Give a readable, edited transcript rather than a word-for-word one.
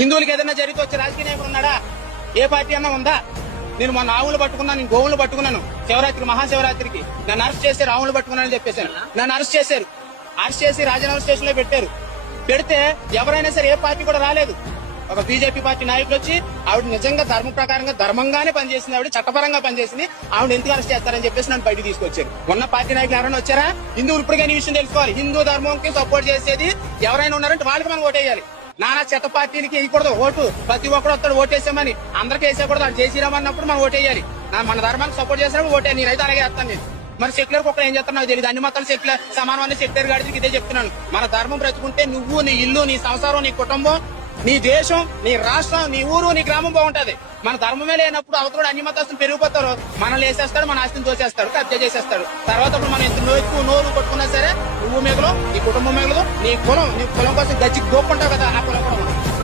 హిందువులకి ఏదైనా జరిగితే వచ్చే రాజకీయ నాయకుడు ఉన్నాడా? ఏ పార్టీ అన్నా ఉందా? నేను మొన్న ఆవులు పట్టుకున్నాను, నేను గోవులు పట్టుకున్నాను శివరాత్రికి, మహాశివరాత్రికి. నన్ను అరెస్ట్ చేశారు, ఆవులు పట్టుకున్నానని చెప్పేశాను. నన్ను అరెస్ట్ చేశారు, అరెస్ట్ చేసి రాజనగరం స్టేషన్ లో పెట్టారు. పెడితే ఎవరైనా సరే ఏ పార్టీ కూడా రాలేదు. ఒక బీజేపీ పార్టీ నాయకులు వచ్చి ఆవిడ నిజంగా ధర్మ ప్రకారంగా ధర్మంగానే పనిచేసింది, ఆవిడ చట్టపరంగా పనిచేసింది, ఆవిడ ఎందుకు అరెస్ట్ చేస్తారని చెప్పేసి నన్ను బయటకు తీసుకొచ్చారు. ఉన్న పార్టీ నాయకులు ఎవరైనా వచ్చారా? హిందువులు ఇప్పటికైనా ఈ విషయం తెలుసుకోవాలి. హిందూ ధర్మంకి సపోర్ట్ చేసేది ఎవరైనా ఉన్నారంటే వాళ్ళకి మనం ఓటేయాలి. నానా చెత్త పార్టీలకి వేయకూడదు ఓటు. ప్రతి ఒక్కరు వస్తాడు ఓటేసామని అందరికీ వేసేకూడదు. అది జయశ్రీరామ్ అన్నప్పుడు మనం ఓటేయాలి. మన ధర్మానికి సపోర్ట్ చేసినప్పుడు ఓటే. నేనైతే అలాగే వేస్తాను. నేను మరి సెక్యులర్ కుక్కలు ఏం చేస్తాను నాకు తెలియదు. అన్ని మతాలు సెక్యులర్ సమానం అనే సెక్యులర్ గాడికి ఇదే చెప్తున్నాను. మన ధర్మం బ్రతుకుంటే నువ్వు, నీ ఇల్లు, నీ సంసారం, నీ కుటుంబం, నీ దేశం, నీ రాష్ట్రం, నీ ఊరు, నీ గ్రామం బాగుంటది. మన ధర్మమే లేనప్పుడు అవతల అన్ని మతస్థులు పెరిగిపోతారు. మనల్ని వేసేస్తాడు, మన ఆస్తిని దోచేస్తాడు, కబ్జా చేసేస్తాడు. తర్వాత మనం ఎంత ఎక్కువ నోరు కొట్టుకున్నా సరే నువ్వు మిగలు, నీ కుటుంబం మిగలదు, నీ కులం కోసం గజ్జికి దోక్కుంటావు కదా, ఆ కులం కూడా